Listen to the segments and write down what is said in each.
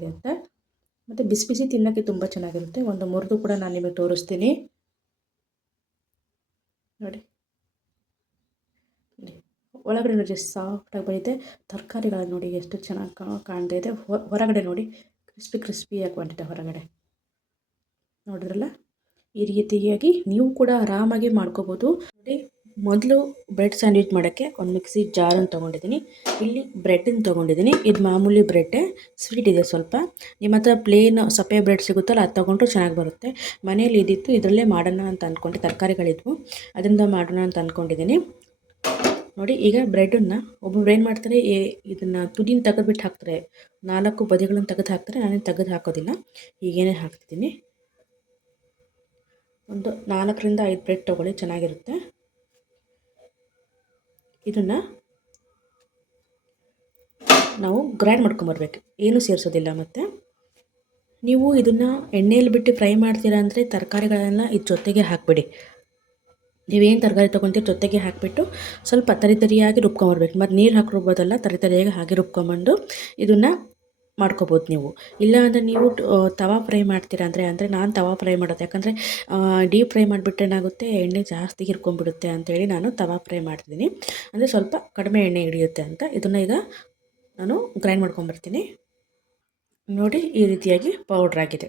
ಇರುತ್ತೆ ಮತ್ತು ಬಿಸಿ ಬಿಸಿ ತಿನ್ನೋಕ್ಕೆ ತುಂಬ ಚೆನ್ನಾಗಿರುತ್ತೆ. ಒಂದು ಮುರಿದು ಕೂಡ ನಾನು ನಿಮಗೆ ತೋರಿಸ್ತೀನಿ ನೋಡಿ. ಒಳಗಡೆ ನೋಡಿ ಎಷ್ಟು ಸಾಫ್ಟಾಗಿ ಬಂದಿದೆ. ತರಕಾರಿಗಳನ್ನು ನೋಡಿ ಎಷ್ಟು ಚೆನ್ನಾಗಿ ಕಾಣ್ತಾ ಇದೆ. ಹೊರಗಡೆ ನೋಡಿ ಕ್ರಿಸ್ಪಿಯಾಗಿ ಬಂದಿದೆ ಹೊರಗಡೆ. ನೋಡಿದ್ರಲ್ಲ, ಈ ರೀತಿಯಾಗಿ ನೀವು ಕೂಡ ಆರಾಮಾಗಿ ಮಾಡ್ಕೋಬೋದು ನೋಡಿ. ಮೊದಲು ಬ್ರೆಡ್ ಸ್ಯಾಂಡ್ವಿಚ್ ಮಾಡೋಕ್ಕೆ ಒಂದು ಮಿಕ್ಸಿ ಜಾರನ್ನು ತೊಗೊಂಡಿದ್ದೀನಿ. ಇಲ್ಲಿ ಬ್ರೆಡ್ಡನ್ನು ತೊಗೊಂಡಿದ್ದೀನಿ. ಇದು ಮಾಮೂಲಿ ಬ್ರೆಡ್ಡೇ, ಸ್ವೀಟ್ ಇದೆ ಸ್ವಲ್ಪ. ನಿಮ್ಮ ಹತ್ರ ಪ್ಲೇನ್ ಸಪ್ಪೆ ಬ್ರೆಡ್ ಸಿಗುತ್ತಲ್ಲ, ಅದು ತೊಗೊಂಡ್ರು ಚೆನ್ನಾಗಿ ಬರುತ್ತೆ. ಮನೇಲಿ ಇದ್ದಿತ್ತು, ಇದರಲ್ಲೇ ಮಾಡೋಣ ಅಂತ ಅಂದ್ಕೊಂಡೆ. ತರಕಾರಿಗಳಿದ್ವು, ಅದರಿಂದ ಮಾಡೋಣ ಅಂತ ಅಂದ್ಕೊಂಡಿದ್ದೀನಿ ನೋಡಿ. ಈಗ ಬ್ರೆಡನ್ನು ಒಬ್ಬೊಬ್ರು ಏನು ಮಾಡ್ತಾರೆ, ಇದನ್ನು ತುದಿನ ತೆಗೆದುಬಿಟ್ಟು ಹಾಕ್ತಾರೆ, 4 ಬದಿಗಳನ್ನು ತೆಗೆದು ಹಾಕ್ತಾರೆ. ನಾನೇನು ತೆಗೆದು ಹಾಕೋದಿಲ್ಲ, ಹೀಗೇನೆ ಹಾಕ್ತಿದ್ದೀನಿ. ಒಂದು 4ರಿಂದ 5 ಬ್ರೆಡ್ ತೊಗೊಳ್ಳಿ, ಚೆನ್ನಾಗಿರುತ್ತೆ. ಇದನ್ನು ನಾವು ಗ್ರೈಂಡ್ ಮಾಡ್ಕೊಂಬರ್ಬೇಕು, ಏನೂ ಸೇರಿಸೋದಿಲ್ಲ. ಮತ್ತು ನೀವು ಇದನ್ನು ಎಣ್ಣೆಯಲ್ಲಿ ಬಿಟ್ಟು ಫ್ರೈ ಮಾಡ್ತೀರಾ ಅಂದರೆ ತರಕಾರಿಗಳನ್ನೆಲ್ಲ ಇದ್ರ ಜೊತೆಗೆ ಹಾಕಿಬಿಡಿ. ನೀವೇನು ತರಕಾರಿ ತೊಗೊತೀರಿ ಜೊತೆಗೆ ಹಾಕಿಬಿಟ್ಟು ಸ್ವಲ್ಪ ತರಿಯಾಗಿ ರುಬ್ಕೊಂಬರ್ಬೇಕು. ಮತ್ತು ನೀರು ಹಾಕಿ ರುಬ್ಬೋದಲ್ಲ, ತರಿಯಾಗಿ ಹಾಗೆ ರುಬ್ಕೊಂಬಂದು ಇದನ್ನು ಮಾಡ್ಕೋಬೋದು ನೀವು. ಇಲ್ಲಾಂದರೆ ನೀವು ತವಾ ಫ್ರೈ ಮಾಡ್ತೀರಾ ಅಂದರೆ ನಾನು ತವಾ ಫ್ರೈ ಮಾಡೋದು, ಯಾಕಂದರೆ ಡೀಪ್ ಫ್ರೈ ಮಾಡಿಬಿಟ್ರೆ ಏನಾಗುತ್ತೆ, ಎಣ್ಣೆ ಜಾಸ್ತಿ ಹಿರ್ಕೊಂಡ್ಬಿಡುತ್ತೆ ಅಂತೇಳಿ ನಾನು ತವಾ ಫ್ರೈ ಮಾಡ್ತಿದ್ದೀನಿ. ಅಂದರೆ ಸ್ವಲ್ಪ ಕಡಿಮೆ ಎಣ್ಣೆ ಹಿಡಿಯುತ್ತೆ ಅಂತ. ಇದನ್ನು ಈಗ ನಾನು ಗ್ರೈಂಡ್ ಮಾಡ್ಕೊಂಬರ್ತೀನಿ ನೋಡಿ. ಈ ರೀತಿಯಾಗಿ ಪೌಡ್ರ್ ಆಗಿದೆ.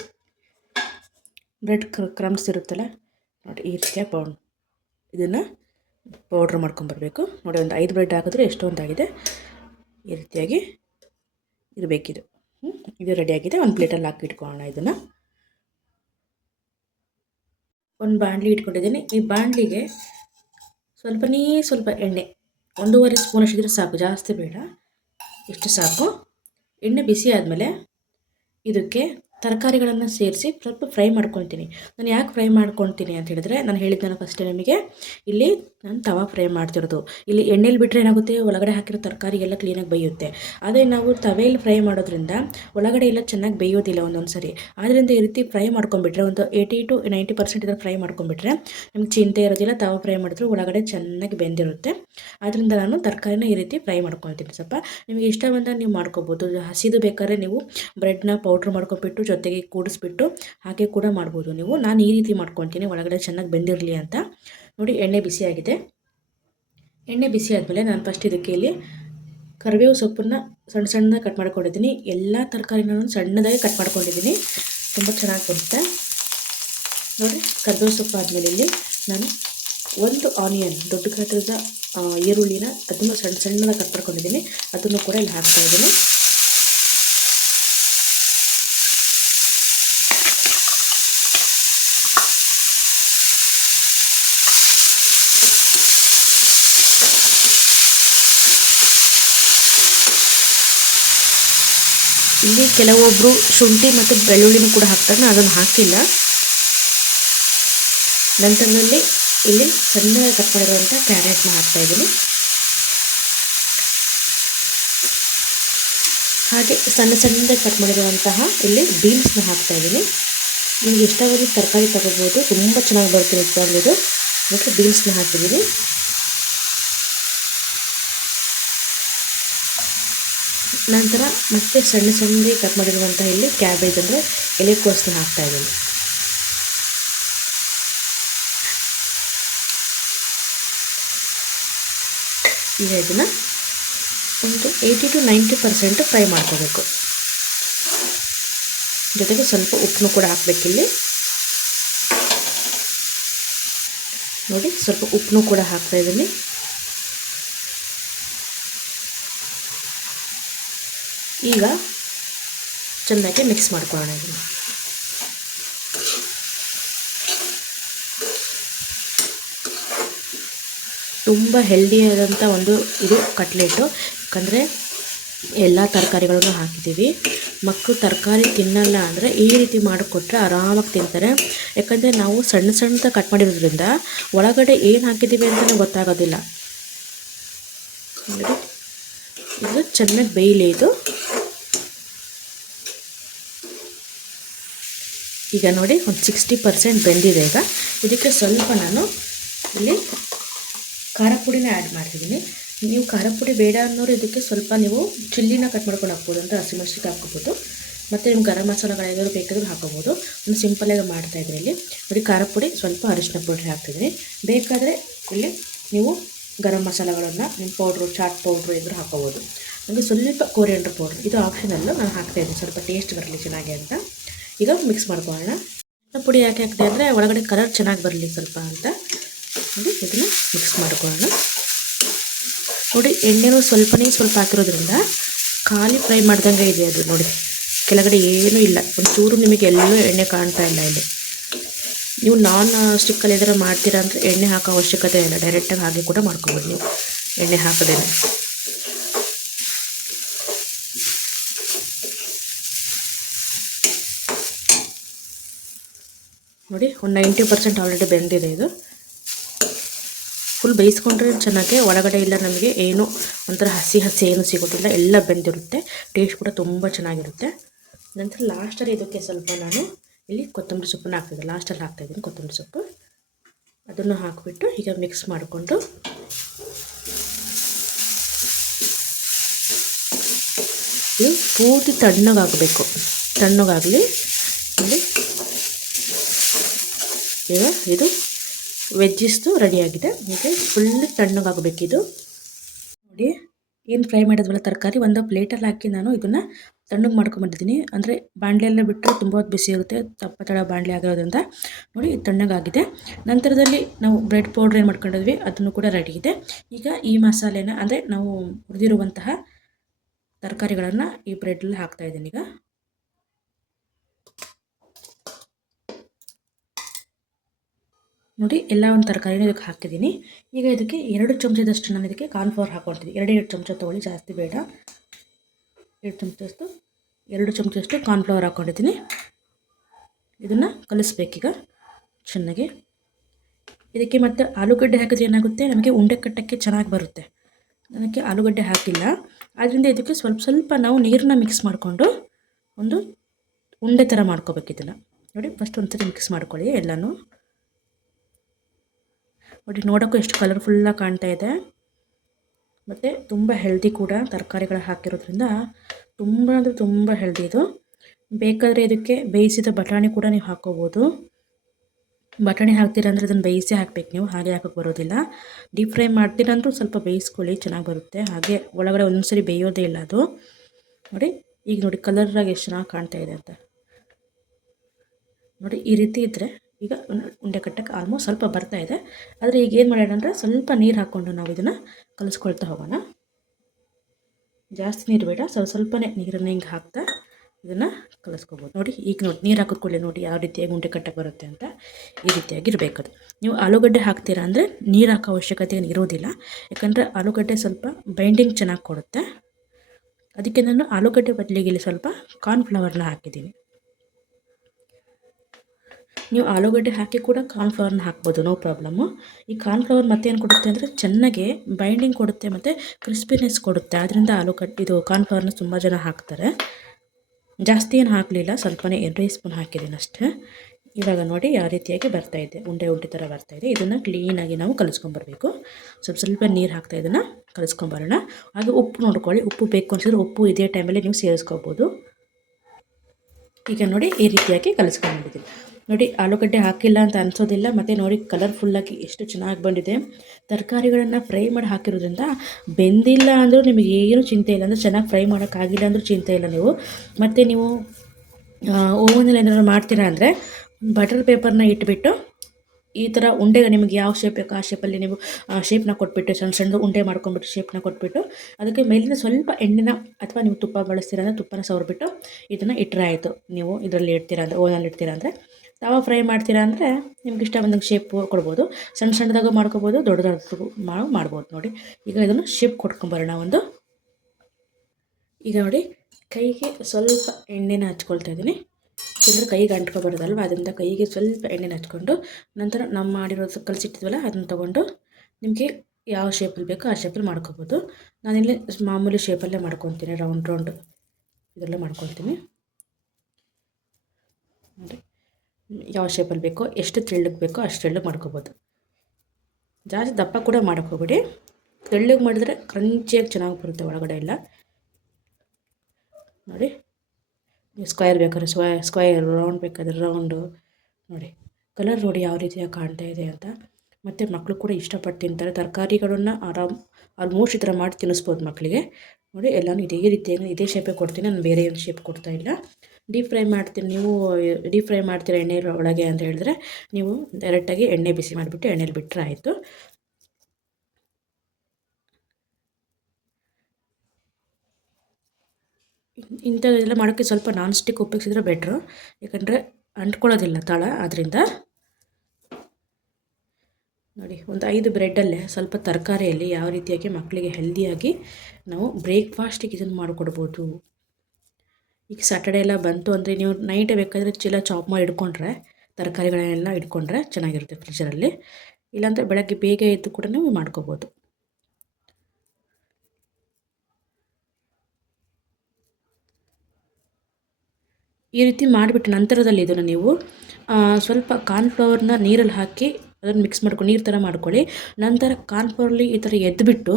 ಬ್ರೆಡ್ ಕ್ರಮ್ಸ್ ಇರುತ್ತಲ್ಲ ನೋಡಿ, ಈ ರೀತಿಯಾಗಿ ಇದನ್ನು ಪೌಡ್ರ್ ಮಾಡ್ಕೊಂಬರ್ಬೇಕು ನೋಡಿ. ಒಂದು 5 ಬ್ರೆಡ್ ಹಾಕಿದ್ರೆ ಎಷ್ಟೊಂದಾಗಿದೆ. ಈ ರೀತಿಯಾಗಿ ಇರಬೇಕಿದು. ಇದು ರೆಡಿಯಾಗಿದೆ. ಒಂದು ಪ್ಲೇಟಲ್ಲಿ ಹಾಕಿ ಇಟ್ಕೊಳ್ಳೋಣ. ಇದನ್ನು ಒಂದು ಬಾಣಲಿ ಇಟ್ಕೊಂಡಿದ್ದೀನಿ. ಈ ಬಾಣಲಿಗೆ ಸ್ವಲ್ಪ ಎಣ್ಣೆ, 1.5 ಸ್ಪೂನ್ ಅಷ್ಟಿದ್ರೆ ಸಾಕು, ಜಾಸ್ತಿ ಬೇಡ, ಇಷ್ಟು ಸಾಕು. ಎಣ್ಣೆ ಬಿಸಿ ಆದಮೇಲೆ ಇದಕ್ಕೆ ತರಕಾರಿಗಳನ್ನು ಸೇರಿಸಿ ಸ್ವಲ್ಪ ಫ್ರೈ ಮಾಡ್ಕೊಳ್ತೀನಿ. ನಾನು ಯಾಕೆ ಫ್ರೈ ಮಾಡ್ಕೊಳ್ತೀನಿ ಅಂತ ಹೇಳಿದ್ರೆ, ನಾನು ಹೇಳಿದ್ದೆ ಫಸ್ಟೇ ನಿಮಗೆ, ಇಲ್ಲಿ ನಾನು ತವಾ ಫ್ರೈ ಮಾಡ್ತಿರೋದು. ಇಲ್ಲಿ ಎಣ್ಣೆಲಿ ಬಿಟ್ಟರೆ ಏನಾಗುತ್ತೆ, ಒಳಗಡೆ ಹಾಕಿರೋ ತರಕಾರಿ ಎಲ್ಲ ಕ್ಲೀನಾಗಿ ಬೇಯುತ್ತೆ. ಅದೇ ನಾವು ತವೆಯಲ್ಲಿ ಫ್ರೈ ಮಾಡೋದ್ರಿಂದ ಒಳಗಡೆ ಎಲ್ಲ ಚೆನ್ನಾಗಿ ಬೇಯೋದಿಲ್ಲ ಒಂದೊಂದು ಸರಿ. ಆದ್ದರಿಂದ ಈ ರೀತಿ ಫ್ರೈ ಮಾಡ್ಕೊಂಡ್ಬಿಟ್ರೆ, ಒಂದು 80 to 90% ಇದನ್ನು ಫ್ರೈ ಮಾಡ್ಕೊಂಡ್ಬಿಟ್ರೆ ನಮ್ಗೆ ಚಿಂತೆ ಇರೋದಿಲ್ಲ. ತವಾ ಫ್ರೈ ಮಾಡಿದ್ರೆ ಒಳಗಡೆ ಚೆನ್ನಾಗಿ ಬೆಂದಿರುತ್ತೆ. ಆದ್ದರಿಂದ ನಾನು ತರಕಾರಿನ ಈ ರೀತಿ ಫ್ರೈ ಮಾಡ್ಕೊಳ್ತೀನಿ. ಸ್ವಲ್ಪ ನಿಮಗೆ ಇಷ್ಟ ಬಂದಾಗ ನೀವು ಮಾಡ್ಕೋಬೋದು. ಹಸಿದು ಬೇಕಾದ್ರೆ ನೀವು ಬ್ರೆಡ್ನ ಪೌಡ್ರ್ ಮಾಡ್ಕೊಬಿಟ್ಟು ಜೊತೆಗೆ ಕೂಡಿಸ್ಬಿಟ್ಟು ಹಾಗೆ ಕೂಡ ಮಾಡ್ಬೋದು ನೀವು. ನಾನು ಈ ರೀತಿ ಮಾಡ್ಕೊತೀನಿ, ಒಳಗಡೆ ಚೆನ್ನಾಗಿ ಬೆಂದಿರಲಿ ಅಂತ ನೋಡಿ. ಎಣ್ಣೆ ಬಿಸಿಯಾಗಿದೆ. ಎಣ್ಣೆ ಬಿಸಿ ಆದಮೇಲೆ ನಾನು ಫಸ್ಟ್ ಇದಕ್ಕೆ ಇಲ್ಲಿ ಕರಿಬೇವು ಸೊಪ್ಪನ್ನು ಸಣ್ಣದಾಗಿ ಕಟ್ ಮಾಡ್ಕೊಂಡಿದ್ದೀನಿ. ಎಲ್ಲ ತರಕಾರಿನ ಸಣ್ಣದಾಗಿ ಕಟ್ ಮಾಡ್ಕೊಂಡಿದ್ದೀನಿ, ತುಂಬ ಚೆನ್ನಾಗಿ ಬರುತ್ತೆ ನೋಡಿ. ಕರಿಬೇವು ಸೊಪ್ಪು ಆದಮೇಲೆ ಇಲ್ಲಿ ನಾನು ಒಂದು ಆನಿಯನ್, ದೊಡ್ಡ ಗಾತ್ರದ ಈರುಳ್ಳಿನ ಅದನ್ನು ಸಣ್ಣದಾಗಿ ಕಟ್ ಮಾಡ್ಕೊಂಡಿದ್ದೀನಿ, ಅದನ್ನು ಕೂಡ ಇಲ್ಲಿ ಹಾಕ್ತಾಯಿದ್ದೀನಿ. ಇಲ್ಲಿ ಕೆಲವೊಬ್ಬರು ಶುಂಠಿ ಮತ್ತು ಬೆಳ್ಳುಳ್ಳಿನೂ ಕೂಡ ಹಾಕ್ತಾರೆ, ನಾನು ಅದನ್ನು ಹಾಕಿಲ್ಲ. ನಂತರದಲ್ಲಿ ಇಲ್ಲಿ ಸಣ್ಣದಾಗಿ ಕಟ್ ಮಾಡಿರುವಂಥ ಕ್ಯಾರೆಟ್ನ ಹಾಕ್ತಾಯಿದ್ದೀನಿ. ಹಾಗೆ ಸಣ್ಣದಾಗಿ ಕಟ್ ಮಾಡಿರುವಂತಹ ಇಲ್ಲಿ ಬೀನ್ಸ್ನ ಹಾಕ್ತಾಯಿದ್ದೀನಿ. ನಿಮಗೆ ಇಷ್ಟವಾದ ತರಕಾರಿ ತಗೋಬೋದು, ತುಂಬ ಚೆನ್ನಾಗಿ ಬರುತ್ತೆ ನಿಜವಾಗ್ಲೂ. ಮತ್ತು ಬೀನ್ಸ್ನ ಹಾಕಿದ್ದೀನಿ. ನಂತರ ಮತ್ತೆ ಸಣ್ಣದಾಗಿ ಕಟ್ ಮಾಡಿರುವಂಥ ಇಲ್ಲಿ ಕ್ಯಾಬೇಜ್ ಅಂದರೆ ಎಲೆಕೋಸನ್ನ ಹಾಕ್ತಾಯಿದ್ದೀನಿ. ಈಗ ಇದನ್ನು ಒಂದು 80 to 90% ಫ್ರೈ ಮಾಡ್ಕೋಬೇಕು. ಜೊತೆಗೆ ಸ್ವಲ್ಪ ಉಪ್ಪನ್ನು ಕೂಡ ಹಾಕಬೇಕಿಲ್ಲಿ ನೋಡಿ. ಸ್ವಲ್ಪ ಉಪ್ಪನ್ನು ಕೂಡ ಹಾಕ್ತಾಯಿದ್ದೀನಿ. ಈಗ ಚೆನ್ನಾಗಿ ಮಿಕ್ಸ್ ಮಾಡ್ಕೊಳ್ಳೋಣ. ಇದನ್ನು ತುಂಬ ಹೆಲ್ದಿಯಾದಂಥ ಒಂದು ಇದು ಕಟ್ಲೆಟು, ಯಾಕಂದರೆ ಎಲ್ಲ ತರಕಾರಿಗಳನ್ನು ಹಾಕಿದ್ದೀವಿ. ಮಕ್ಕಳು ತರಕಾರಿ ತಿನ್ನಲ್ಲ ಅಂದರೆ ಈ ರೀತಿ ಮಾಡಿಕೊಟ್ರೆ ಆರಾಮಾಗಿ ತಿಂತಾರೆ. ಯಾಕಂದರೆ ನಾವು ಸಣ್ಣದಾಗಿ ಕಟ್ ಮಾಡಿರೋದ್ರಿಂದ ಒಳಗಡೆ ಏನು ಹಾಕಿದ್ದೀವಿ ಅಂತಲೇ ಗೊತ್ತಾಗೋದಿಲ್ಲ. ಇದು ಚೆನ್ನಾಗಿ ಬೇಯಲಿ. ಇದು ಈಗ ನೋಡಿ ಒಂದು 60% ಬೆಂದಿದೆ. ಈಗ ಇದಕ್ಕೆ ಸ್ವಲ್ಪ ನಾನು ಇಲ್ಲಿ ಖಾರ ಪುಡಿನ ಆ್ಯಡ್ ಮಾಡ್ತಿದ್ದೀನಿ. ನೀವು ಖಾರ ಪುಡಿ ಬೇಡ ಅನ್ನೋರು ಇದಕ್ಕೆ ಸ್ವಲ್ಪ ನೀವು ಚಿಲ್ಲಿನ ಕಟ್ ಮಾಡ್ಕೊಂಡು ಹಾಕ್ಬೋದು, ಅಂತ ಹಸಿಮೆಣಸಿನ್ಕಾಯಿ ಹಾಕ್ಕೋಬೋದು. ಮತ್ತು ನಿಮ್ಗೆ ಗರಂ ಮಸಾಲೆಗಳು ಏನಾದರೂ ಬೇಕಾದರೂ ಹಾಕೋಬೋದು. ಒಂದು ಸಿಂಪಲ್ಲಾಗಿ ಮಾಡ್ತಾಯಿದ್ದೀನಿ ಇಲ್ಲಿ. ನೋಡಿ ಖಾರ ಪುಡಿ, ಸ್ವಲ್ಪ ಅರಿಶಿನ ಪುಡಿ ಹಾಕ್ತಿದ್ದೀನಿ. ಬೇಕಾದರೆ ಇಲ್ಲಿ ನೀವು ಗರಂ ಮಸಾಲೆಗಳನ್ನು ನಿಮ್ಮ ಪೌಡ್ರು, ಚಾಟ್ ಪೌಡ್ರು ಇದ್ರೂ ಹಾಕೋಬೋದು. ನನಗೆ ಸ್ವಲ್ಪ ಕೊರಿಯಂಡರ್ ಪೌಡ್ರ್, ಇದು ಆಪ್ಷನಲ್ಲು, ನಾನು ಹಾಕ್ತಾಯಿದ್ದೀನಿ ಸ್ವಲ್ಪ ಟೇಸ್ಟ್ ಬರಲಿ ಚೆನ್ನಾಗಿ ಅಂತ. ಈಗ ಮಿಕ್ಸ್ ಮಾಡ್ಕೊಳ್ಳೋಣ. ಪುಡಿ ಯಾಕೆ ಹಾಕಿದೆ ಅಂದರೆ ಒಳಗಡೆ ಕಲರ್ ಚೆನ್ನಾಗಿ ಬರಲಿ ಸ್ವಲ್ಪ ಅಂತ ನೋಡಿ ಇದನ್ನು ಮಿಕ್ಸ್ ಮಾಡ್ಕೊಳ್ಳೋಣ. ನೋಡಿ ಎಣ್ಣೆನೂ ಸ್ವಲ್ಪ ಹಾಕಿರೋದ್ರಿಂದ ಖಾಲಿ ಫ್ರೈ ಮಾಡ್ದಂಗೆ ಇದೆ ಅದು. ನೋಡಿ ಕೆಳಗಡೆ ಏನೂ ಇಲ್ಲ, ಒಂಚೂರು ನಿಮಗೆ ಎಲ್ಲೂ ಎಣ್ಣೆ ಕಾಣ್ತಾ ಇಲ್ಲ ಇಲ್ಲಿ. ನೀವು ನಾನ್ ಸ್ಟಿಕ್ಕಲ್ಲಿ ಏನಾರ ಮಾಡ್ತೀರಾ ಅಂದರೆ ಎಣ್ಣೆ ಹಾಕೋ ಅವಶ್ಯಕತೆ ಇಲ್ಲ, ಡೈರೆಕ್ಟಾಗಿ ಹಾಗೆ ಕೂಡ ಮಾಡ್ಕೊಬೋದು ನೀವು ಎಣ್ಣೆ ಹಾಕದೇನೆ. ನೋಡಿ ಒಂದು 90% ಆಲ್ರೆಡಿ ಬೆಂದಿದೆ. ಇದು ಫುಲ್ ಬೇಯಿಸ್ಕೊಂಡ್ರೆ ಚೆನ್ನಾಗಿ, ಒಳಗಡೆ ಇಲ್ಲ ನಮಗೆ ಏನು ಒಂಥರ ಹಸಿ ಏನು ಸಿಗೋದಿಲ್ಲ, ಎಲ್ಲ ಬೆಂದಿರುತ್ತೆ. ಟೇಸ್ಟ್ ಕೂಡ ತುಂಬ ಚೆನ್ನಾಗಿರುತ್ತೆ. ನಂತರ ಲಾಸ್ಟಲ್ಲಿ ಇದಕ್ಕೆ ಸ್ವಲ್ಪ ನಾನು ಇಲ್ಲಿ ಕೊತ್ತಂಬರಿ ಸೊಪ್ಪನ್ನು ಹಾಕ್ತಿದ್ದೆ, ಲಾಸ್ಟಲ್ಲಿ ಹಾಕ್ತಾಯಿದ್ದೀನಿ ಕೊತ್ತಂಬರಿ ಸೊಪ್ಪು. ಅದನ್ನು ಹಾಕಿಬಿಟ್ಟು ಈಗ ಮಿಕ್ಸ್ ಮಾಡಿಕೊಂಡು ಇದು ಪೂರ್ತಿ ತಣ್ಣಗಾಗಬೇಕು. ತಣ್ಣಗಾಗಲಿ. ಇಲ್ಲಿ ಈಗ ಇದು ವೆಜ್ಜಿಸ್ದು ರೆಡಿಯಾಗಿದೆ. ಈಗ ಫುಲ್ ತಣ್ಣಗಾಗಬೇಕಿದು. ನೋಡಿ ಏನು ಫ್ರೈ ಮಾಡಿದ್ವಲ್ಲ ತರಕಾರಿ, ಒಂದು ಪ್ಲೇಟಲ್ಲಿ ಹಾಕಿ ನಾನು ಇದನ್ನು ತಣ್ಣಗೆ ಮಾಡ್ಕೊಂಬಂದಿದ್ದೀನಿ. ಅಂದರೆ ಬಾಣಲೆಲ್ಲ ಬಿಟ್ಟರೆ ತುಂಬ ಹೊತ್ತು ಬಿಸಿ ಇರುತ್ತೆ, ದಪ್ಪ ತಳ ಬಾಣಲೆ ಆಗಿರೋದ್ರಿಂದ. ನೋಡಿ ತಣ್ಣಗಾಗಿದೆ. ನಂತರದಲ್ಲಿ ನಾವು ಬ್ರೆಡ್ ಪೌಡ್ರ್ ಏನು ಮಾಡ್ಕೊಂಡಿದ್ವಿ ಅದನ್ನು ಕೂಡ ರೆಡಿ ಇದೆ. ಈಗ ಈ ಮಸಾಲೆನ ಅಂದರೆ ನಾವು ಹುರಿದಿರುವಂತಹ ತರಕಾರಿಗಳನ್ನು ಈ ಬ್ರೆಡ್ಲ್ಲಿ ಹಾಕ್ತಾಯಿದ್ದೀನಿ. ಈಗ ನೋಡಿ ಎಲ್ಲ ಒಂದು ತರಕಾರಿನ ಇದಕ್ಕೆ ಹಾಕಿದ್ದೀನಿ. ಈಗ ಇದಕ್ಕೆ 2 ಚಮಚದಷ್ಟು ನಾನು ಇದಕ್ಕೆ ಕಾರ್ನ್ಫ್ಲವರ್ ಹಾಕ್ಕೊಳ್ತೀನಿ. 2 ಚಮಚ ತೊಗೊಳ್ಳಿ, ಜಾಸ್ತಿ ಬೇಡ. 2 ಚಮಚದಷ್ಟು ಕಾರ್ನ್ಫ್ಲವರ್ ಹಾಕ್ಕೊಂಡಿದ್ದೀನಿ. ಇದನ್ನು ಕಲಿಸ್ಬೇಕೀಗ ಚೆನ್ನಾಗಿ. ಇದಕ್ಕೆ ಮತ್ತು ಆಲೂಗಡ್ಡೆ ಹಾಕಿದ್ರೆ ಏನಾಗುತ್ತೆ, ನಮಗೆ ಉಂಡೆ ಕಟ್ಟೋಕ್ಕೆ ಚೆನ್ನಾಗಿ ಬರುತ್ತೆ. ನನಗೆ ಆಲೂಗಡ್ಡೆ ಹಾಕಿಲ್ಲ, ಆದ್ದರಿಂದ ಇದಕ್ಕೆ ಸ್ವಲ್ಪ ನಾವು ನೀರನ್ನ ಮಿಕ್ಸ್ ಮಾಡಿಕೊಂಡು ಒಂದು ಉಂಡೆ ಥರ ಮಾಡ್ಕೋಬೇಕು ಇದನ್ನು. ನೋಡಿ ಫಸ್ಟ್ ಒಂದು ಸರಿ ಮಿಕ್ಸ್ ಮಾಡ್ಕೊಳ್ಳಿ ಎಲ್ಲನೂ. ನೋಡಿ ನೋಡೋಕ್ಕೂ ಎಷ್ಟು ಕಲರ್ಫುಲ್ಲಾಗಿ ಕಾಣ್ತಾ ಇದೆ, ಮತ್ತು ತುಂಬ ಹೆಲ್ದಿ ಕೂಡ. ತರಕಾರಿಗಳು ಹಾಕಿರೋದ್ರಿಂದ ತುಂಬ ಅಂದರೆ ತುಂಬ ಹೆಲ್ದಿ ಇದು. ಬೇಕಾದರೆ ಇದಕ್ಕೆ ಬೇಯಿಸಿದ ಬಟಾಣಿ ಕೂಡ ನೀವು ಹಾಕ್ಕೋಬೋದು. ಬಟಾಣಿ ಹಾಕ್ತೀರಾ ಅಂದರೆ ಅದನ್ನು ಬೇಯಿಸಿ ಹಾಕಬೇಕು ನೀವು, ಹಾಗೆ ಹಾಕೋಕ್ಕೆ ಬರೋದಿಲ್ಲ. ಡೀಪ್ ಫ್ರೈ ಮಾಡ್ತೀರಂದ್ರೂ ಸ್ವಲ್ಪ ಬೇಯಿಸ್ಕೊಳ್ಳಿ, ಚೆನ್ನಾಗಿ ಬರುತ್ತೆ. ಹಾಗೆ ಒಳಗಡೆ ಒಂದೊಂದು ಸರಿ ಬೇಯೋದೇ ಇಲ್ಲ ಅದು. ನೋಡಿ ಈಗ ನೋಡಿ ಕಲರಾಗಿ ಎಷ್ಟು ಚೆನ್ನಾಗಿ ಕಾಣ್ತಾ ಇದೆ ಅಂತ. ನೋಡಿ ಈ ರೀತಿ ಇದ್ದರೆ ಈಗ ಉಂಡೆ ಕಟ್ಟಕ್ಕೆ ಆಲ್ಮೋಸ್ಟ್ ಸ್ವಲ್ಪ ಬರ್ತಾ ಇದೆ. ಆದರೆ ಈಗ ಏನು ಮಾಡೋಣ ಅಂದರೆ ಸ್ವಲ್ಪ ನೀರು ಹಾಕ್ಕೊಂಡು ನಾವು ಇದನ್ನು ಕಲಿಸ್ಕೊಳ್ತಾ ಹೋಗೋಣ. ಜಾಸ್ತಿ ನೀರು ಬೇಡ, ಸ್ವಲ್ಪನೇ ನೀರನ್ನು ಹಿಂಗೆ ಹಾಕ್ತಾ ಇದನ್ನು ಕಲಿಸ್ಕೊಬೋದು. ನೋಡಿ ಈಗ ನೋಡಿ ನೀರು ಹಾಕಿದ್ಕೊಳ್ಳಿ, ನೋಡಿ ಯಾವ ರೀತಿಯಾಗಿ ಉಂಡೆ ಕಟ್ಟಕ್ಕೆ ಬರುತ್ತೆ ಅಂತ. ಈ ರೀತಿಯಾಗಿ ಇರಬೇಕು ಅದು. ನೀವು ಆಲೂಗಡ್ಡೆ ಹಾಕ್ತೀರಾ ಅಂದರೆ ನೀರು ಹಾಕೋ ಅವಶ್ಯಕತೆ ಇರೋದಿಲ್ಲ, ಯಾಕಂದರೆ ಆಲೂಗಡ್ಡೆ ಸ್ವಲ್ಪ ಬೈಂಡಿಂಗ್ ಚೆನ್ನಾಗಿ ಕೊಡುತ್ತೆ. ಅದಕ್ಕೆ ನಾನು ಆಲೂಗಡ್ಡೆ ಬದಲಿಗೆ ಇಲ್ಲಿ ಸ್ವಲ್ಪ ಕಾರ್ನ್ಫ್ಲವರ್ನ ಹಾಕಿದ್ದೀನಿ. ನೀವು ಆಲೂಗಡ್ಡೆ ಹಾಕಿ ಕೂಡ ಕಾರ್ನ್ಫ್ಲವರ್ನ ಹಾಕ್ಬೋದು, ನೋ ಪ್ರಾಬ್ಲಮ್ಮು. ಈ ಕಾರ್ನ್ಫ್ಲವರ್ ಮತ್ತೇನು ಕೊಡುತ್ತೆ ಅಂದರೆ ಚೆನ್ನಾಗಿ ಬೈಂಡಿಂಗ್ ಕೊಡುತ್ತೆ ಮತ್ತು ಕ್ರಿಸ್ಪಿನೆಸ್ ಕೊಡುತ್ತೆ. ಆದ್ದರಿಂದ ಇದು ಕಾರ್ನ್ಫ್ಲವರ್ನ ತುಂಬ ಜನ ಹಾಕ್ತಾರೆ. ಜಾಸ್ತಿ ಏನು ಹಾಕಲಿಲ್ಲ, ಸ್ವಲ್ಪನೇ 2 ಸ್ಪೂನ್ ಹಾಕಿದ್ದೀನಿ ಅಷ್ಟೇ. ಇವಾಗ ನೋಡಿ ಯಾವ ರೀತಿಯಾಗಿ ಬರ್ತಾಯಿದೆ, ಉಂಡೆ ಥರ ಬರ್ತಾಯಿದೆ. ಇದನ್ನು ಕ್ಲೀನಾಗಿ ನಾವು ಕಲಿಸ್ಕೊಂಬರ್ಬೇಕು. ಸ್ವಲ್ಪ ನೀರು ಹಾಕ್ತಾ ಇದನ್ನು ಕಲಿಸ್ಕೊಂಬರೋಣ. ಹಾಗೆ ಉಪ್ಪು ನೋಡ್ಕೊಳ್ಳಿ, ಉಪ್ಪು ಬೇಕು ಅನಿಸಿದ್ರೆ ಉಪ್ಪು ಇದೇ ಟೈಮಲ್ಲಿ ನೀವು ಸೇರಿಸ್ಕೋಬೋದು. ಈಗ ನೋಡಿ ಈ ರೀತಿಯಾಗಿ ಕಲಿಸ್ಕೊಂಡಿದ್ದೀನಿ. ನೋಡಿ ಆಲೂಗಡ್ಡೆ ಹಾಕಿಲ್ಲ ಅಂತ ಅನಿಸೋದಿಲ್ಲ, ಮತ್ತು ನೋಡಿ ಕಲರ್ಫುಲ್ಲಾಗಿ ಎಷ್ಟು ಚೆನ್ನಾಗಿ ಬಂದಿದೆ. ತರಕಾರಿಗಳನ್ನು ಫ್ರೈ ಮಾಡಿ ಹಾಕಿರೋದ್ರಿಂದ ಬೆಂದಿಲ್ಲ ಅಂದರೂ ನಿಮಗೆ ಏನೂ ಚಿಂತೆ ಇಲ್ಲ. ಅಂದರೆ ಚೆನ್ನಾಗಿ ಫ್ರೈ ಮಾಡೋಕ್ಕಾಗಿಲ್ಲ ಅಂದರೂ ಚಿಂತೆ ಇಲ್ಲ ನೀವು. ಮತ್ತು ನೀವು ಓವನಲ್ಲಿ ಏನಾದ್ರು ಮಾಡ್ತೀರಾ ಅಂದರೆ ಬಟರ್ ಪೇಪರ್ನ ಇಟ್ಬಿಟ್ಟು ಈ ಥರ ಉಂಡೆ ನಿಮಗೆ ಯಾವ ಶೇಪ್ ಬೇಕು ಆ ಶೇಪಲ್ಲಿ ನೀವು ಶೇಪ್ನ ಕೊಟ್ಬಿಟ್ಟು ಸಣ್ಣ ಉಂಡೆ ಮಾಡ್ಕೊಂಡ್ಬಿಟ್ಟು ಶೇಪ್ನ ಕೊಟ್ಬಿಟ್ಟು ಅದಕ್ಕೆ ಮೇಲಿನ ಸ್ವಲ್ಪ ಎಣ್ಣೆನ ಅಥವಾ ನೀವು ತುಪ್ಪ ಬಳಸ್ತೀರ ಅಂದರೆ ತುಪ್ಪನ ಸವರ್ಬಿಟ್ಟು ಇದನ್ನು ಇಟ್ಟರೆ ಆಯಿತು. ನೀವು ಇದರಲ್ಲಿ ಇಡ್ತೀರಾ ಅಂದರೆ ಓವನಲ್ಲಿ ಇಡ್ತೀರಾ ಅಂದರೆ, ತವಾ ಫ್ರೈ ಮಾಡ್ತೀರಾ ಅಂದರೆ ನಿಮ್ಗೆ ಇಷ್ಟ ಬಂದಂಗೆ ಶೇಪ್ ಕೊಡ್ಬೋದು. ಸಣ್ಣದಾಗೂ ಮಾಡ್ಕೊಬೋದು, ದೊಡ್ಡದಾಗೂ ಮಾಡ್ಬೋದು. ನೋಡಿ ಈಗ ಇದನ್ನು ಶೇಪ್ ಕೊಟ್ಕೊಂಬರೋಣ ಒಂದು. ಈಗ ನೋಡಿ ಕೈಗೆ ಸ್ವಲ್ಪ ಎಣ್ಣೆನ ಹಚ್ಕೊಳ್ತಾ ಇದ್ದೀನಿ, ಯಾಕೆಂದರೆ ಕೈಗೆ ಅಂಟ್ಕೊಬಾರ್ದಲ್ವ, ಅದರಿಂದ ಕೈಗೆ ಸ್ವಲ್ಪ ಎಣ್ಣೆನ ಹಚ್ಕೊಂಡು ನಂತರ ನಾವು ಮಾಡಿರೋದು ಕಲಸಿಟ್ಟಿದ್ವಲ್ಲ ಅದನ್ನು ತೊಗೊಂಡು ನಿಮಗೆ ಯಾವ ಶೇಪಲ್ಲಿ ಬೇಕೋ ಆ ಶೇಪಲ್ಲಿ ಮಾಡ್ಕೊಬೋದು. ನಾನಿಲ್ಲಿ ಮಾಮೂಲಿ ಶೇಪಲ್ಲೇ ಮಾಡ್ಕೊತೀನಿ, ರೌಂಡ್ ಇದೆಲ್ಲ ಮಾಡ್ಕೊಳ್ತೀನಿ. ನೋಡಿ ಯಾವ ಶೇಪಲ್ಲಿ ಬೇಕೋ, ಎಷ್ಟು ತೆಳ್ಳಗೆ ಬೇಕೋ ಅಷ್ಟು ತೆಳ್ಳಗೆ ಮಾಡ್ಕೊಬೋದು. ಜಾಸ್ತಿ ದಪ್ಪ ಕೂಡ ಮಾಡೋಕ್ಕೋಗ್ಬೇಡಿ, ತೆಳ್ಳಗೆ ಮಾಡಿದ್ರೆ ಕ್ರಂಚಿಯಾಗಿ ಚೆನ್ನಾಗಿ ಬರುತ್ತೆ ಒಳಗಡೆ ಎಲ್ಲ. ನೋಡಿ ಸ್ಕ್ವೇರ್ ಬೇಕಾದ್ರೆ ಸ್ಕ್ವೇರ್, ರೌಂಡ್ ಬೇಕಾದ್ರೆ ರೌಂಡು. ನೋಡಿ ಕಲರ್ ನೋಡಿ ಯಾವ ರೀತಿಯಾಗಿ ಕಾಣ್ತಾ ಇದೆ ಅಂತ. ಮತ್ತು ಮಕ್ಕಳು ಕೂಡ ಇಷ್ಟಪಟ್ಟು ತಿಂತಾರೆ. ತರಕಾರಿಗಳನ್ನು ಆಲ್ಮೋಸ್ಟ್ ಈ ಥರ ಮಾಡಿ ತಿನ್ನಿಸ್ಬೋದು ಮಕ್ಕಳಿಗೆ. ನೋಡಿ ಎಲ್ಲನೂ ಇದೇ ರೀತಿಯಾಗಿ ಇದೇ ಶೇಪೇ ಕೊಡ್ತೀನಿ, ನಾನು ಬೇರೆ ಏನು ಶೇಪ್ ಕೊಡ್ತಾಯಿಲ್ಲ. ಡೀಪ್ ಫ್ರೈ ಮಾಡ್ತೀನಿ. ನೀವು ಡೀಪ್ ಫ್ರೈ ಮಾಡ್ತೀರಾ ಎಣ್ಣೆ ಒಳಗೆ ಅಂತ ಹೇಳಿದ್ರೆ ನೀವು ಡೈರೆಕ್ಟಾಗಿ ಎಣ್ಣೆ ಬಿಸಿ ಮಾಡಿಬಿಟ್ಟು ಎಣ್ಣೆಲಿ ಬಿಟ್ಟರೆ ಆಯಿತು. ಇಂಥದ್ದೆಲ್ಲ ಮಾಡೋಕ್ಕೆ ಸ್ವಲ್ಪ ನಾನ್ ಸ್ಟಿಕ್ ಉಪಯೋಗಿಸಿದ್ರೆ ಬೆಟ್ರು, ಯಾಕಂದರೆ ಅಂಟ್ಕೊಳ್ಳೋದಿಲ್ಲ ತಳ. ಆದ್ದರಿಂದ ನೋಡಿ ಒಂದು 5 ಬ್ರೆಡ್ಡಲ್ಲೇ ಸ್ವಲ್ಪ ತರಕಾರಿಯಲ್ಲಿ ಯಾವ ರೀತಿಯಾಗಿ ಮಕ್ಕಳಿಗೆ ಹೆಲ್ದಿಯಾಗಿ ನಾವು ಬ್ರೇಕ್ಫಾಸ್ಟಿಗೆ ಇದನ್ನು ಮಾಡಿಕೊಡ್ಬೋದು. ಈಗ ಸ್ಯಾಟರ್ಡೆ ಎಲ್ಲ ಬಂತು ಅಂದರೆ ನೀವು ನೈಟೇ ಬೇಕಾದರೆ ಚೀಲ ಚಾಪ್ ಮಾಡಿ ಇಟ್ಕೊಂಡ್ರೆ, ತರಕಾರಿಗಳನ್ನೆಲ್ಲ ಇಟ್ಕೊಂಡ್ರೆ ಚೆನ್ನಾಗಿರುತ್ತೆ ಫ್ರಿಜ್ಜರಲ್ಲಿ. ಇಲ್ಲಾಂದರೆ ಬೆಳಗ್ಗೆ ಬೇಗ ಎದ್ದು ಕೂಡ ನೀವು ಮಾಡ್ಕೋಬೋದು. ಈ ರೀತಿ ಮಾಡಿಬಿಟ್ಟು ನಂತರದಲ್ಲಿ ಇದನ್ನು ನೀವು ಸ್ವಲ್ಪ ಕಾರ್ನ್ಫ್ಲವರ್ನ ನೀರಲ್ಲಿ ಹಾಕಿ ಅದನ್ನು ಮಿಕ್ಸ್ ಮಾಡ್ಕೊಂಡು ನೀರು ಥರ ಮಾಡ್ಕೊಳ್ಳಿ. ನಂತರ ಕಾರ್ನ್ಫ್ಲವರ್ಲಿ ಈ ಥರ ಎದ್ದುಬಿಟ್ಟು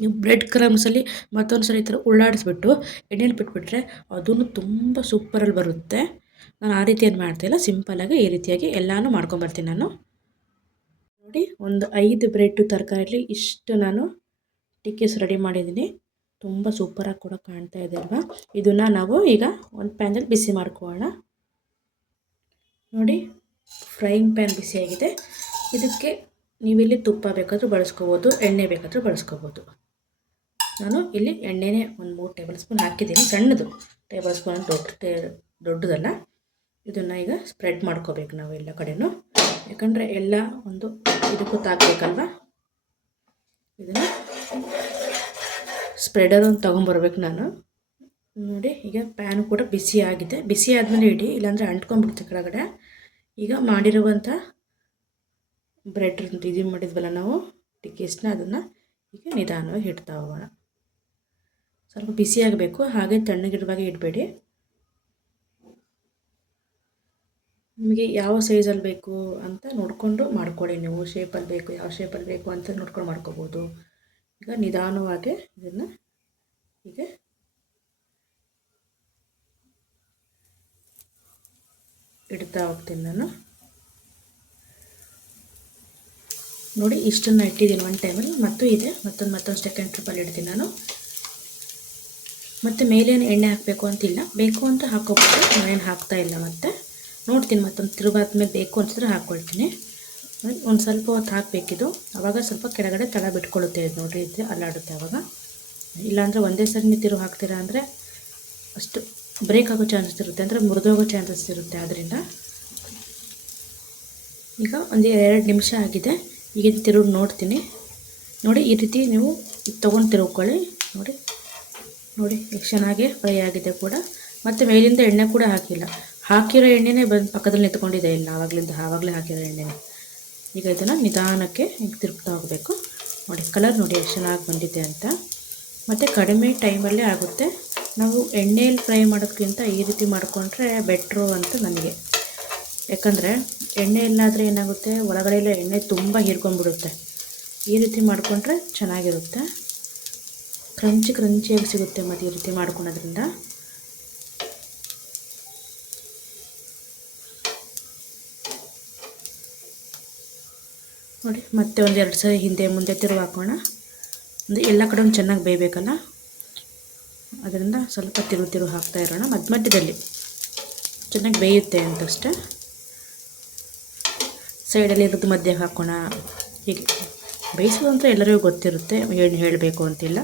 ನೀವು ಬ್ರೆಡ್ ಕ್ರಮ್ಸಲ್ಲಿ ಮತ್ತೊಂದು ಸಲ ಈ ಥರ ಉಳ್ಳಾಡಿಸ್ಬಿಟ್ಟು ಎಣ್ಣೆಲಿ ಬಿಟ್ಬಿಟ್ರೆ ಅದೂ ತುಂಬ ಸೂಪರಲ್ಲಿ ಬರುತ್ತೆ. ನಾನು ಆ ರೀತಿ ಏನು ಮಾಡ್ತಾಯಿಲ್ಲ, ಸಿಂಪಲ್ಲಾಗಿ ಈ ರೀತಿಯಾಗಿ ಎಲ್ಲನೂ ಮಾಡ್ಕೊಂಬರ್ತೀನಿ ನಾನು. ನೋಡಿ ಒಂದು 5 ಬ್ರೆಡ್ಡು ತರಕಾರಿಲಿ ಇಷ್ಟು ನಾನು ಟಿಕ್ಕೀಸ್ ರೆಡಿ ಮಾಡಿದ್ದೀನಿ. ತುಂಬ ಸೂಪರಾಗಿ ಕೂಡ ಕಾಣ್ತಾ ಇದೆ ಅಲ್ವಾ. ಇದನ್ನು ನಾವು ಈಗ ಒಂದು ಪ್ಯಾನಲ್ಲಿ ಬಿಸಿ ಮಾಡ್ಕೊಳ್ಳೋಣ. ನೋಡಿ ಫ್ರೈಯಿಂಗ್ ಪ್ಯಾನ್ ಬಿಸಿಯಾಗಿದೆ. ಇದಕ್ಕೆ ನೀವಿಲ್ಲಿ ತುಪ್ಪ ಬೇಕಾದರೂ ಬಳಸ್ಕೋಬೋದು, ಎಣ್ಣೆ ಬೇಕಾದರೂ ಬಳಸ್ಕೋಬೋದು. ನಾನು ಇಲ್ಲಿ ಎಣ್ಣೆನೇ ಒಂದು 3 ಟೇಬಲ್ ಸ್ಪೂನ್ ಹಾಕಿದ್ದೀನಿ. ಸಣ್ಣದು ಟೇಬಲ್ ಸ್ಪೂನ್, ದೊಡ್ಡದಲ್ಲ. ಇದನ್ನು ಈಗ ಸ್ಪ್ರೆಡ್ ಮಾಡ್ಕೋಬೇಕು ನಾವು ಎಲ್ಲ ಕಡೆಯೂ, ಯಾಕಂದರೆ ಎಲ್ಲ ಒಂದು ಇದಕ್ಕೂ ತಾಗಬೇಕಲ್ವ. ಇದನ್ನು ಸ್ಪ್ರೆಡರನ್ನು ತೊಗೊಂಬರ್ಬೇಕು ನಾನು. ನೋಡಿ ಈಗ ಪ್ಯಾನ್ ಕೂಡ ಬಿಸಿ ಆಗಿದೆ. ಬಿಸಿ ಆದಮೇಲೆ ಇಡಿ, ಇಲ್ಲಾಂದರೆ ಅಂಟ್ಕೊಂಡ್ಬಿಡುತ್ತೆ ಕೆಳಗಡೆ. ಈಗ ಮಾಡಿರುವಂಥ ಬ್ರೆಡ್ ಇದು ಮಾಡಿದ್ವಲ್ಲ ನಾವು ಟಿಕ್ಕೀಸ್ನ, ಅದನ್ನು ಈಗ ನಿಧಾನವಾಗಿ ಇಡ್ತಾ ಹೋಗೋಣ. ಸ್ವಲ್ಪ ಬಿಸಿ ಆಗಬೇಕು, ಹಾಗೆ ತಣ್ಣಗಿರುವಾಗ ಇಡಬೇಡಿ. ನಿಮಗೆ ಯಾವ ಸೈಜಲ್ಲಿ ಬೇಕು ಅಂತ ನೋಡಿಕೊಂಡು ಮಾಡ್ಕೊಳ್ಳಿ. ನೀವು ಶೇಪಲ್ಲಿ ಬೇಕು, ಯಾವ ಶೇಪಲ್ಲಿ ಬೇಕು ಅಂತ ನೋಡ್ಕೊಂಡು ಮಾಡ್ಕೋಬೋದು. ಈಗ ನಿಧಾನವಾಗಿ ಇದನ್ನು ಹೀಗೆ ಇಡ್ತಾ ಹೋಗ್ತೀನಿ ನಾನು. ನೋಡಿ ಇಷ್ಟನ್ನು ಇಟ್ಟಿದ್ದೀನಿ ಒಂದು ಟೈಮಲ್ಲಿ. ಮತ್ತು ಇದೆ ಮತ್ತೊಂದು ಸೆಕೆಂಡ್ ಟ್ರಿಪ್ಪಲ್ಲಿ ಇಡ್ತೀನಿ ನಾನು. ಮತ್ತು ಮೇಲೇನು ಎಣ್ಣೆ ಹಾಕಬೇಕು ಅಂತಿಲ್ಲ, ಬೇಕು ಅಂತ ಹಾಕೋಬೋದು. ನಾನೇನು ಹಾಕ್ತಾಯಿಲ್ಲ. ಮತ್ತು ನೋಡ್ತೀನಿ ಮತ್ತೊಂದು ತಿರುಗಾದ್ಮೇಲೆ ಬೇಕು ಅಂತಿದ್ರೆ ಹಾಕ್ಕೊಳ್ತೀನಿ. ಒಂದು ಸ್ವಲ್ಪ ಹೊತ್ತು ಹಾಕಬೇಕಿದು, ಆವಾಗ ಸ್ವಲ್ಪ ಕೆಳಗಡೆ ತಳ ಬಿಟ್ಕೊಳ್ಳುತ್ತೆ. ಇದು ನೋಡಿರಿ, ಇದು ಅಲ್ಲಾಡುತ್ತೆ ಆವಾಗ. ಇಲ್ಲಾಂದರೆ ಒಂದೇ ಸರಿ ನೀವು ತಿರುಗಿ ಹಾಕ್ತೀರಾ ಅಂದರೆ ಅಷ್ಟು ಬ್ರೇಕ್ ಆಗೋ ಚಾನ್ಸಸ್ ಇರುತ್ತೆ, ಅಂದರೆ ಮುರಿದೋಗೋ ಚಾನ್ಸಸ್ ಇರುತ್ತೆ. ಆದ್ದರಿಂದ ಈಗ ಒಂದು 2 ನಿಮಿಷ ಆಗಿದೆ. ಈಗ ತಿರುಗಿ ನೋಡ್ತೀನಿ. ನೋಡಿ ಈ ರೀತಿ ನೀವು ತೊಗೊಂಡು ತಿರುಗ್ಕೊಳ್ಳಿ. ನೋಡಿ ಎಷ್ಟು ಚೆನ್ನಾಗಿ ಫ್ರೈ ಆಗಿದೆ ಕೂಡ. ಮತ್ತು ಮೇಲಿಂದ ಎಣ್ಣೆ ಕೂಡ ಹಾಕಿರೋ ಎಣ್ಣೆನೇ ಬಂದು ಪಕ್ಕದಲ್ಲಿ ನಿಂತ್ಕೊಂಡಿದೆ. ಇಲ್ಲ, ಆವಾಗಲೇ ಹಾಕಿರೋ ಎಣ್ಣೆನೇ. ಈಗ ಇದನ್ನು ನಿಧಾನಕ್ಕೆ ಈಗ ತಿರುಗ್ತಾ ಹೋಗಬೇಕು. ನೋಡಿ ಕಲರ್ ನೋಡಿ ಎಷ್ಟು ಚೆನ್ನಾಗಿ ಬಂದಿದೆ ಅಂತ. ಮತ್ತು ಕಡಿಮೆ ಟೈಮಲ್ಲೇ ಆಗುತ್ತೆ. ನಾವು ಎಣ್ಣೆಯಲ್ಲಿ ಫ್ರೈ ಮಾಡೋದಕ್ಕಿಂತ ಈ ರೀತಿ ಮಾಡಿಕೊಂಡ್ರೆ ಬೆಟ್ರು ಅಂತ ನನಗೆ. ಯಾಕಂದರೆ ಎಣ್ಣೆಯಲ್ಲಾದರೆ ಏನಾಗುತ್ತೆ, ಒಳಗಡೆ ಎಲ್ಲ ಎಣ್ಣೆ ತುಂಬ ಹೀರ್ಕೊಂಡ್ಬಿಡುತ್ತೆ. ಈ ರೀತಿ ಮಾಡಿಕೊಂಡ್ರೆ ಚೆನ್ನಾಗಿರುತ್ತೆ, ಕ್ರಂಚಿಯಾಗಿ ಸಿಗುತ್ತೆ. ಮತ್ತು ಈ ರೀತಿ ಮಾಡ್ಕೊಳೋದ್ರಿಂದ ನೋಡಿ ಮತ್ತೆ ಒಂದು 2 ಸರಿ ಹಿಂದೆ ಮುಂದೆ ತಿರುಗಿ ಹಾಕೋಣ. ಅಂದರೆ ಎಲ್ಲ ಕಡೆ ಒಂದು ಚೆನ್ನಾಗಿ ಬೇಯಬೇಕಲ್ಲ, ಅದರಿಂದ ಸ್ವಲ್ಪ ತಿರುಗಿ ಹಾಕ್ತಾ ಇರೋಣ. ಮಧ್ಯದಲ್ಲಿ ಚೆನ್ನಾಗಿ ಬೇಯುತ್ತೆ ಅಂತಷ್ಟೇ. ಸೈಡಲ್ಲಿ ಇರೋದು ಮಧ್ಯಕ್ಕೆ ಹಾಕೋಣ. ಹೀಗೆ ಬೇಯಿಸೋದು ಅಂತ ಎಲ್ಲರಿಗೂ ಗೊತ್ತಿರುತ್ತೆ, ಏನು ಹೇಳಬೇಕು ಅಂತಿಲ್ಲ.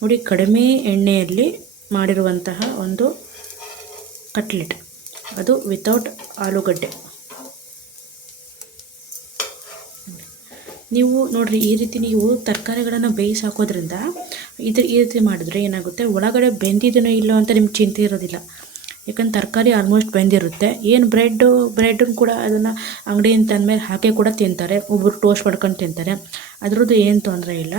ನೋಡಿ ಕಡಿಮೆ ಎಣ್ಣೆಯಲ್ಲಿ ಮಾಡಿರುವಂತಹ ಒಂದು ಕಟ್ಲೆಟ್, ಅದು ವಿತೌಟ್ ಆಲೂಗಡ್ಡೆ. ನೀವು ನೋಡಿರಿ, ಈ ರೀತಿ ನೀವು ತರಕಾರಿಗಳನ್ನು ಬೇಯಿಸಿ ಹಾಕೋದ್ರಿಂದ ಈ ರೀತಿ ಮಾಡಿದ್ರೆ ಏನಾಗುತ್ತೆ, ಒಳಗಡೆ ಬೆಂದಿದನೋ ಇಲ್ಲೋ ಅಂತ ನಿಮ್ಗೆ ಚಿಂತೆ ಇರೋದಿಲ್ಲ. ಯಾಕಂದ್ರೆ ತರಕಾರಿ ಆಲ್ಮೋಸ್ಟ್ ಬೆಂದಿರುತ್ತೆ. ಏನು ಬ್ರೆಡ್ಡನ್ನು ಕೂಡ ಅದನ್ನು ಅಂಗಡಿಯಿಂದ ತಂದಮೇಲೆ ಹಾಕಿ ಕೂಡ ತಿಂತಾರೆ, ಒಬ್ಬರು ಟೋಸ್ಟ್ ಮಾಡ್ಕೊಂಡು ತಿಂತಾರೆ. ಅದರದ್ದು ಏನು ತೊಂದರೆ ಇಲ್ಲ.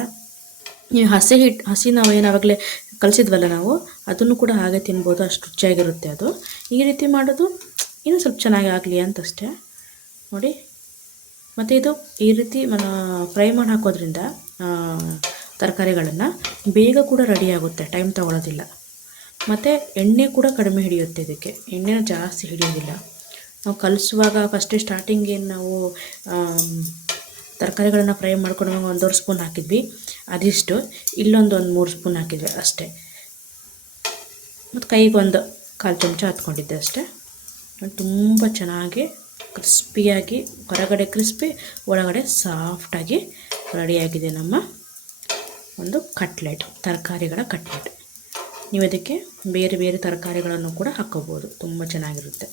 ನೀವು ಹಸಿ ನಾವು ಆವಾಗಲೇ ಕಲಿಸಿದ್ವಲ್ಲ ನಾವು, ಅದನ್ನು ಕೂಡ ಹಾಗೆ ತಿನ್ಬೋದು, ಅಷ್ಟು ರುಚಿಯಾಗಿರುತ್ತೆ ಅದು. ಈ ರೀತಿ ಮಾಡೋದು ಇನ್ನೂ ಸ್ವಲ್ಪ ಚೆನ್ನಾಗಿ ಆಗಲಿ ಅಂತಷ್ಟೇ. ನೋಡಿ, ಮತ್ತು ಇದು ಈ ರೀತಿ ಫ್ರೈ ಮಾಡಿ ಹಾಕೋದ್ರಿಂದ ತರಕಾರಿಗಳನ್ನು ಬೇಗ ಕೂಡ ರೆಡಿ ಆಗುತ್ತೆ, ಟೈಮ್ ತೊಗೊಳ್ಳೋದಿಲ್ಲ. ಮತ್ತು ಎಣ್ಣೆ ಕೂಡ ಕಡಿಮೆ ಹಿಡಿಯುತ್ತೆ ಇದಕ್ಕೆ, ಎಣ್ಣೆನ ಜಾಸ್ತಿ ಹಿಡಿಯೋದಿಲ್ಲ. ನಾವು ಕಲಿಸುವಾಗ ಫಸ್ಟೇ ಸ್ಟಾರ್ಟಿಂಗ್ ಏನು ನಾವು ತರಕಾರಿಗಳನ್ನು ಫ್ರೈ ಮಾಡ್ಕೊಂಡಾಗ 1.5 ಸ್ಪೂನ್ ಹಾಕಿದ್ವಿ, ಅದಿಷ್ಟು. ಇಲ್ಲೊಂದು 3 ಸ್ಪೂನ್ ಹಾಕಿದ್ವಿ ಅಷ್ಟೇ. ಮತ್ತು ಕೈಗೆ ಒಂದು 1/4 ಚಮಚ ಹತ್ಕೊಂಡಿದ್ದೆ ಅಷ್ಟೇ. ತುಂಬ ಚೆನ್ನಾಗಿ ಕ್ರಿಸ್ಪಿಯಾಗಿ, ಹೊರಗಡೆ ಕ್ರಿಸ್ಪಿ, ಒಳಗಡೆ ಸಾಫ್ಟಾಗಿ ರೆಡಿಯಾಗಿದೆ ನಮ್ಮ ಒಂದು ಕಟ್ಲೆಟ್, ತರಕಾರಿಗಳ ಕಟ್ಲೆಟ್. ನೀವು ಇದಕ್ಕೆ ಬೇರೆ ಬೇರೆ ತರಕಾರಿಗಳನ್ನು ಕೂಡ ಹಾಕ್ಕೋಬೋದು, ತುಂಬ ಚೆನ್ನಾಗಿರುತ್ತೆ.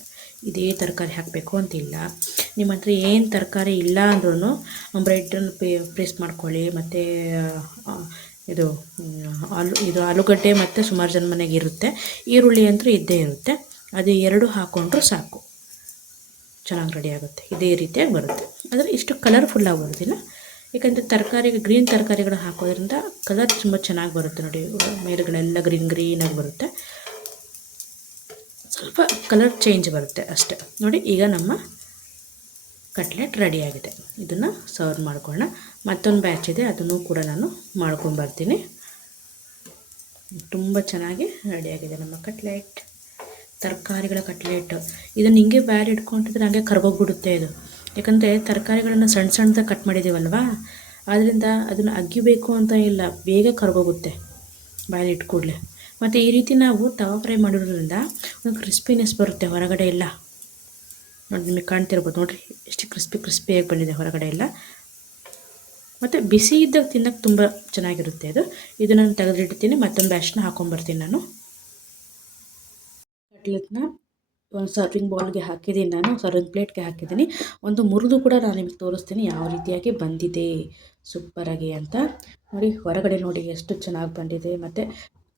ಇದೇ ತರಕಾರಿ ಹಾಕಬೇಕು ಅಂತಿಲ್ಲ. ನಿಮ್ಮ ಹತ್ರ ಏನು ತರಕಾರಿ ಇಲ್ಲ ಅಂದ್ರೂ ಬ್ರೆಡ್ಡನ್ನು ಪ್ರೆಸ್ ಮಾಡ್ಕೊಳ್ಳಿ. ಮತ್ತು ಆಲೂಗಡ್ಡೆ ಮತ್ತು ಸುಮಾರು ಜನ ಮನೆಗೆ ಇರುತ್ತೆ, ಈರುಳ್ಳಿ ಅಂತೂ ಇದ್ದೇ ಇರುತ್ತೆ. ಅದು 2 ಹಾಕ್ಕೊಂಡ್ರೂ ಸಾಕು, ಚೆನ್ನಾಗಿ ರೆಡಿ ಆಗುತ್ತೆ. ಇದೇ ರೀತಿಯಾಗಿ ಬರುತ್ತೆ. ಆದರೆ ಇಷ್ಟು ಕಲರ್ಫುಲ್ಲಾಗಿ ಬರೋದಿಲ್ಲ, ಯಾಕಂದರೆ ಗ್ರೀನ್ ತರಕಾರಿಗಳು ಹಾಕೋದ್ರಿಂದ ಕಲರ್ ತುಂಬ ಚೆನ್ನಾಗಿ ಬರುತ್ತೆ. ನೋಡಿ, ಮೇಲುಗಡೆಲ್ಲ ಗ್ರೀನಾಗಿ ಬರುತ್ತೆ, ಸ್ವಲ್ಪ ಕಲರ್ ಚೇಂಜ್ ಬರುತ್ತೆ ಅಷ್ಟೇ. ನೋಡಿ, ಈಗ ನಮ್ಮ ಕಟ್ಲೆಟ್ ರೆಡಿಯಾಗಿದೆ. ಇದನ್ನು ಸರ್ವ್ ಮಾಡ್ಕೊಳ್ಳೋಣ. ಮತ್ತೊಂದು ಬ್ಯಾಚ್ ಇದೆ, ಅದನ್ನು ಕೂಡ ನಾನು ಮಾಡ್ಕೊಂಡು ಬರ್ತೀನಿ. ತುಂಬ ಚೆನ್ನಾಗಿ ರೆಡಿಯಾಗಿದೆ ನಮ್ಮ ಕಟ್ಲೆಟ್, ತರಕಾರಿಗಳ ಕಟ್ಲೆಟ್. ಇದನ್ನು ಹಿಂಗೆ ಬ್ಯಾಡ್ ಇಟ್ಕೊಂಡಿದ್ರೆ ಹಂಗೆ ಕರ್ಗೋಗ್ಬಿಡುತ್ತೆ ಇದು, ಯಾಕಂದರೆ ತರಕಾರಿಗಳನ್ನು ಸಣ್ಣ ಸಣ್ಣದಾಗಿ ಕಟ್ ಮಾಡಿದ್ದೀವಲ್ವಾ, ಆದ್ದರಿಂದ ಅದನ್ನು ಅಗಿಬೇಕು ಅಂತ ಇಲ್ಲ, ಬೇಗ ಕರ್ಗೋಗುತ್ತೆ ಬಾಯಲ್ಲಿ ಇಟ್ಕೂಡಲೇ. ಮತ್ತು ಈ ರೀತಿ ನಾವು ತವಾ ಫ್ರೈ ಮಾಡಿರೋದ್ರಿಂದ ಒಂದು ಕ್ರಿಸ್ಪಿನೆಸ್ ಬರುತ್ತೆ ಹೊರಗಡೆ ಎಲ್ಲ. ನೋಡಿ, ನಿಮಗೆ ಕಾಣ್ತಿರ್ಬೋದು, ನೋಡಿರಿ ಎಷ್ಟು ಕ್ರಿಸ್ಪಿಯಾಗಿ ಬಂದಿದೆ ಹೊರಗಡೆ ಎಲ್ಲ. ಮತ್ತು ಬಿಸಿ ಇದ್ದಾಗ ತಿನ್ನೋಕ್ಕೆ ತುಂಬ ಚೆನ್ನಾಗಿರುತ್ತೆ ಇದು. ಇದನ್ನು ನಾನು ತೆಗೆದಿಡ್ತೀನಿ, ಮತ್ತೊಂದು ಬ್ಯಾಚ್ನ ಹಾಕ್ಕೊಂಬರ್ತೀನಿ ನಾನು. ಕಟ್ಲೆಟ್ನ ಒಂದು ಸರ್ವಿಂಗ್ ಬೌಲ್ಗೆ ಹಾಕಿದ್ದೀನಿ, ನಾನು ಸರ್ವಿಂಗ್ ಪ್ಲೇಟ್ಗೆ ಹಾಕಿದ್ದೀನಿ. ಒಂದು ಮುರಿದು ಕೂಡ ನಾನು ನಿಮಗೆ ತೋರಿಸ್ತೀನಿ ಯಾವ ರೀತಿಯಾಗಿ ಬಂದಿದೆ ಸೂಪರಾಗಿ ಅಂತ. ನೋಡಿ, ಹೊರಗಡೆ ನೋಡಿ ಎಷ್ಟು ಚೆನ್ನಾಗಿ ಬಂದಿದೆ, ಮತ್ತು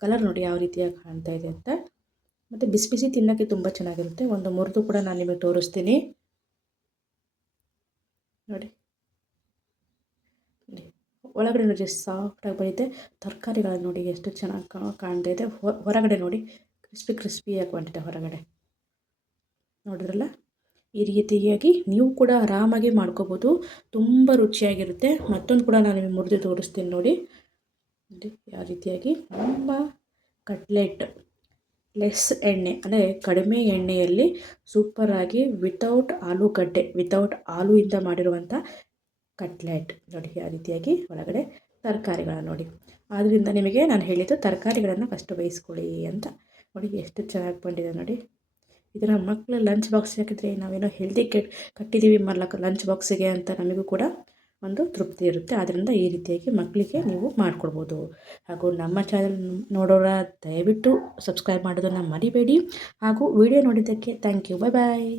ಕಲರ್ ನೋಡಿ ಯಾವ ರೀತಿಯಾಗಿ ಕಾಣ್ತಾ ಇದೆ ಅಂತ. ಮತ್ತು ಬಿಸಿ ಬಿಸಿ ತಿನ್ನೋಕ್ಕೆ ತುಂಬ ಚೆನ್ನಾಗಿರುತ್ತೆ. ಒಂದು ಮುರಿದು ಕೂಡ ನಾನು ನಿಮಗೆ ತೋರಿಸ್ತೀನಿ. ನೋಡಿ, ಒಳಗಡೆ ನೋಡಿ ಎಷ್ಟು ಸಾಫ್ಟಾಗಿ ಬಂದಿದೆ. ತರಕಾರಿಗಳನ್ನು ನೋಡಿ ಎಷ್ಟು ಚೆನ್ನಾಗಿ ಕಾಣ್ತಾ ಇದೆ. ಹೊರಗಡೆ ನೋಡಿ ಕ್ರಿಸ್ಪಿಯಾಗಿ ಬಂದಿದೆ ಹೊರಗಡೆ, ನೋಡಿದ್ರಲ್ಲ. ಈ ರೀತಿಯಾಗಿ ನೀವು ಕೂಡ ಆರಾಮಾಗಿ ಮಾಡ್ಕೋಬೋದು, ತುಂಬ ರುಚಿಯಾಗಿರುತ್ತೆ. ಮತ್ತೊಂದು ಕೂಡ ನಾನು ನಿಮಗೆ ಮುರಿದು ತೋರಿಸ್ತೀನಿ ನೋಡಿ. ಯಾವ ರೀತಿಯಾಗಿ ನಮ್ಮ ಕಟ್ಲೆಟ್ ಲೆಸ್ ಎಣ್ಣೆ, ಅಂದರೆ ಕಡಿಮೆ ಎಣ್ಣೆಯಲ್ಲಿ ಸೂಪರಾಗಿ ವಿತೌಟ್ ಆಲೂಯಿಂದ ಮಾಡಿರುವಂಥ ಕಟ್ಲೆಟ್. ನೋಡಿ ಯಾವ ರೀತಿಯಾಗಿ ಒಳಗಡೆ ತರಕಾರಿಗಳನ್ನು ನೋಡಿ. ಆದ್ದರಿಂದ ನಿಮಗೆ ನಾನು ಹೇಳಿದ್ದು ತರಕಾರಿಗಳನ್ನು ಫಸ್ಟ್ ಬೇಯಿಸ್ಕೊಳ್ಳಿ ಅಂತ. ನೋಡಿ ಎಷ್ಟು ಚೆನ್ನಾಗಿ ಬಂದಿದೆ ನೋಡಿ. ಇದನ್ನು ಮಕ್ಕಳು ಲಂಚ್ ಬಾಕ್ಸ್ ಹಾಕಿದರೆ ನಾವೇನೋ ಹೆಲ್ದಿ ಕಟ್ಟಿದ್ದೀವಿ ಲಂಚ್ ಬಾಕ್ಸಿಗೆ ಅಂತ ನಮಗೂ ಕೂಡ ಒಂದು ತೃಪ್ತಿ ಇರುತ್ತೆ. ಆದ್ದರಿಂದ ಈ ರೀತಿಯಾಗಿ ಮಕ್ಕಳಿಗೆ ನೀವು ಮಾಡಿಕೊಡ್ಬೋದು. ಹಾಗೂ ನಮ್ಮ ಚಾನಲ್ ನೋಡೋರ ದಯವಿಟ್ಟು ಸಬ್ಸ್ಕ್ರೈಬ್ ಮಾಡೋದನ್ನು ಮರಿಬೇಡಿ. ಹಾಗೂ ವಿಡಿಯೋ ನೋಡಿದ್ದಕ್ಕೆ ಥ್ಯಾಂಕ್ ಯು. Bye bye.